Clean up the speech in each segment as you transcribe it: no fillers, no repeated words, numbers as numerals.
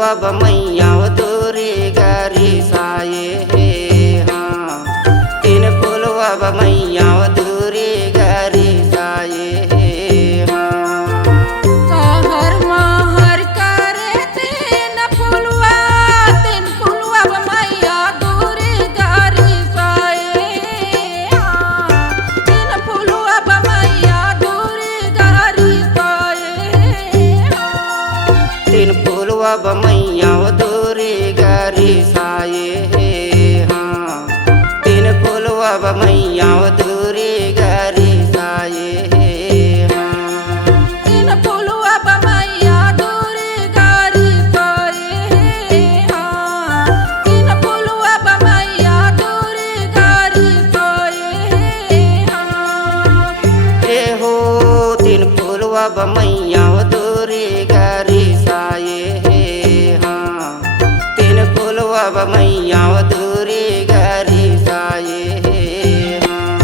फुलवा बमैया दूरी गारी साये हे हाँ। तीन फुलवा बमैया दूरी गारी साये हे हाँ। कहर महर करे तीन फुलवा बमैया दूरी गारी साये हाँ। तीन फुलवा बमैया दूरी गारी साये हाँ। तीन फुलवा बमैया दूरी गारी साये हे हाँ। तीन फुलवा बमैया दूरी गारी साये हे हाँ। तीन फुलवा बमैया दूरी गारी साये हाँ। तीन फुलवा बमैया दूरी गारी साये हाँ। ए हो तीन फुलवा बमैया दूरी गारी साये हे हाँ। तीन फुलवा बमैया दूरी गारी साये हे हाँ।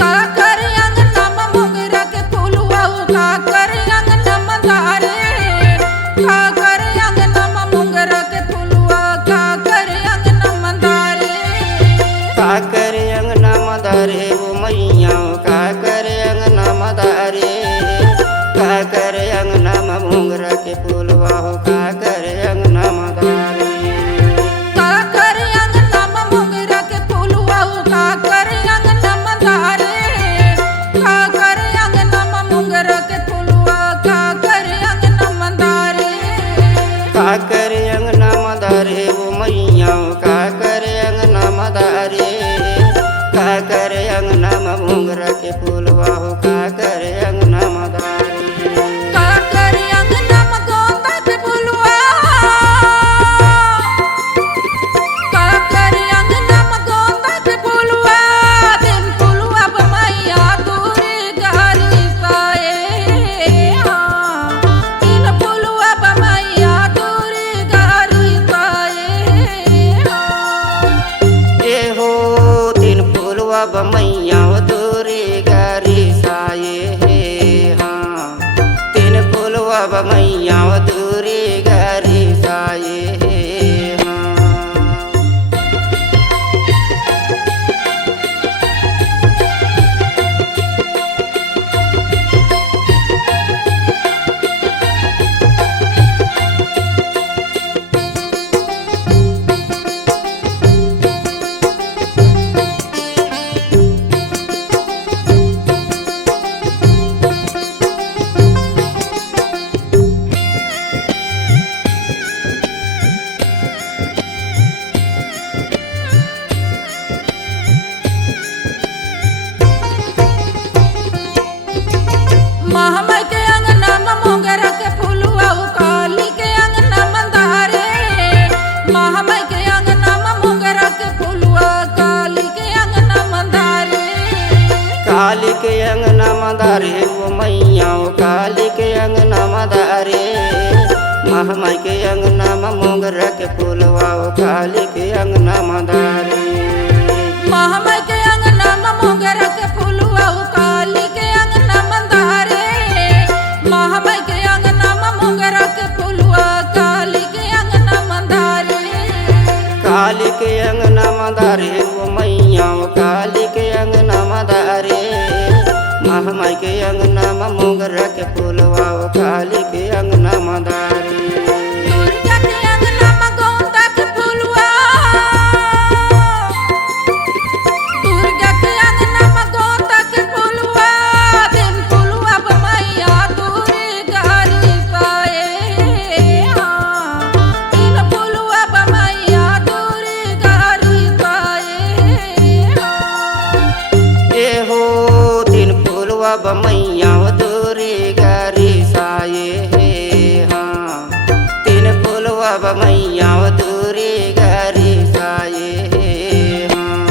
काकर अंगना में मोगरा के फुलवा काकर अंगना में धारे काकर अंगना में मोगरा के फुलवा काकर अंगना में धारे काकर अंगना मदारे वो मैया काकर अंगना मदारे काकर अंगना में मोगरा के फूलवा हो काकर अंगना मदारे काकर अंगना में मोगरा के फुलवा काकर अंगना में धारे काकर अंगना में मोगरा के फुलवा काकर अंगना में धारे काकर अंगना मदारे वो मैया काकर अंगना मदारे काकर अंगना में मोगरा के फूलवा हो काकर अंगना मदारे काकर अंगना में गोंदा के फुलवा काकर अंगना में गोंदा के फुलवा तीन फुलवा बमैया दूरी गारी साये हाँ। तीन फुलवा बमैया दूरी गारी साये हाँ। ए हो तीन फुलवा बमैया दूरी गारी साये हे हाँ। तीन फुलवा बमैया दूरी गारी साये हे हाँ। महमय के अंगना में मोगरा के फुलवा काली के अंगना में धारे महमय के अंगना में मोगरा के फुलवा काली के अंगना में धारे काली के अंगना मदारे वो मैया काली के अंगना मदारे महमय के अंगना में मोगरा के फूलवा काली के अंगना मदारे महमय के अंगना में मोगरा के फुलवा काली के अंगना में धारे महमय के अंगना में मोगरा के फुलवा काली के अंगना में धारे काली के अंगना मदारे वो मैया काली के अंगना मदारे महमय के अंगना में मोगरा के फूलवा काली के अंगना मदारे दुर्गा के अंगना में गोंदा के फुलवा दुर्गा के अंगना में गोंदा के फुलवा तीन फुलवा बमैया दूरी गारी साये हाँ। तीन फुलवा बमैया दूरी गारी साये हाँ। ए हो फुलवा बमैया दूरी गारी साये हे हाँ तीन फुलवा बमैया दूरी गारी साये हे हाँ।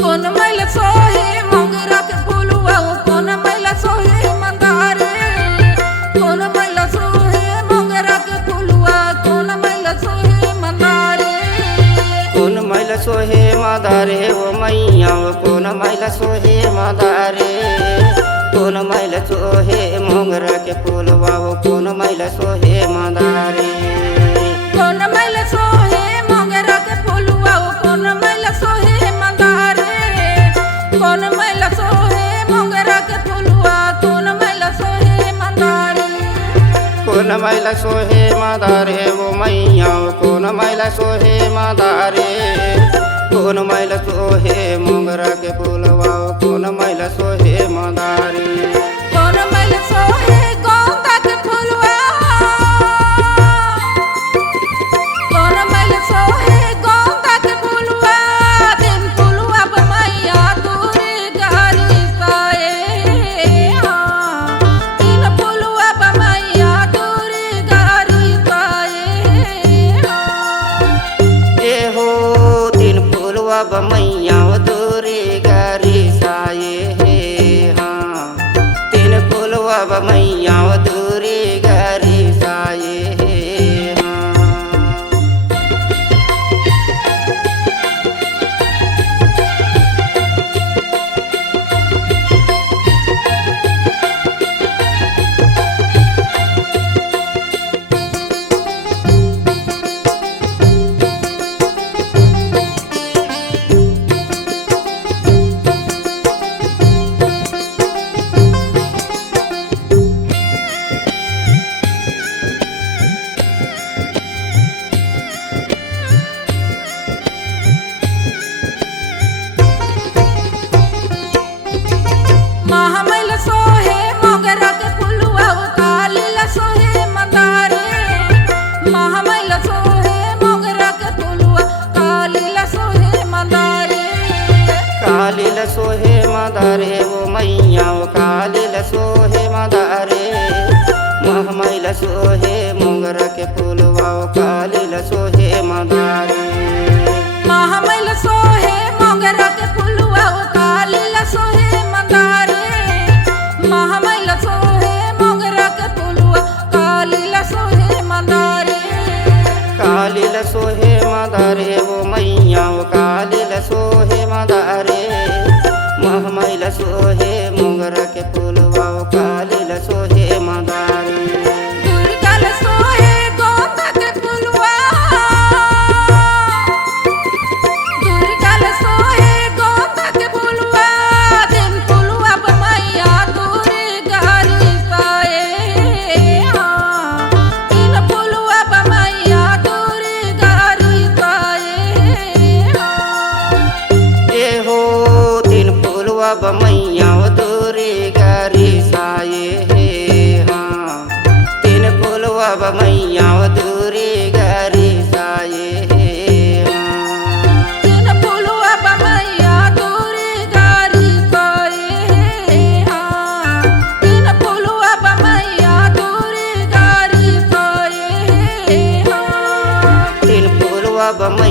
कोन मैला सोहे मोगरा के फूलवा कोन मैला सोहे मंदारे कोन मैला सोहे मोगरा के फूलवा कोन मैला सोहे मंदारे कौन मैला सोहे मादारे वो मैया कौन मैला सोहे मादारे कौन मैला सोहे मोगरा के फूलवा कौन मैला सोहे मादारे कोन मैला सोहे मोगरा के फूलवा कोन मैला सोहे मंदारे कोन मैला सोहे मोगरा के फूलवा कोन मैला सोहे मंदारे कौन मैला सोहे मादारे वो मैया कौन मैला सोहे मादारे कौन मैला सोहे मोगरा के फूलवा कौन मैला सोहे मादारे कोन मैला सोहे गोंदा के फूलवा कोन मैला सोहे गोंदा के फूलवा दिन फूलवा बमैया दूरी गारी साए हाँ दिन फूलवा बमैया दूरी गारी साए हाँ। ए हो तीन फूलवा बमैया दूरी गारी साये हे हाँ तीन फूलवा बमैया दूरी गारी साये हे हाँ। महामैला सोहे मोगरा के फूलवा कालीला सोहे मंदारे महामैला सोहे मोगरा के फूलवा कालीला सोहे मंदारे कालिल सोहे मादारे वो मैया कालिल सोहे मादारे महमैल सोहे मोगरा के फूलवा कालिल सोहे मादारे महामैला सोहे मोगरा के फूलवा कालीला सोहे मंदारे महामैला सोहे मोगरा के फूलवा कालीला सोहे मंदारे कालिल सोहे मादारे वो मैया कालिल सोहे मादारे महमैल सोहे मोगरा के फूलवा कालिल सोहे मादारे दुर्गल सोहे गोंदा के फूलवा दुर्गल सोहे गोंदा के फूलवा दिन फूलवा बमैया दूरी गारी साए हाँ दिन फूलवा बमैया दूरी गारी साए हाँ। ए हो तीन फूलवा बमैया दूरी गारी साये हे हाँ तीन फूलवा बमैया दूरी गारी साये हे हाँ। दिन फूलवा बमैया दूरी गारी साए हाँ दिन फूलवा बमैया दूरी गारी साए हाँ। तीन फूलवा बमैया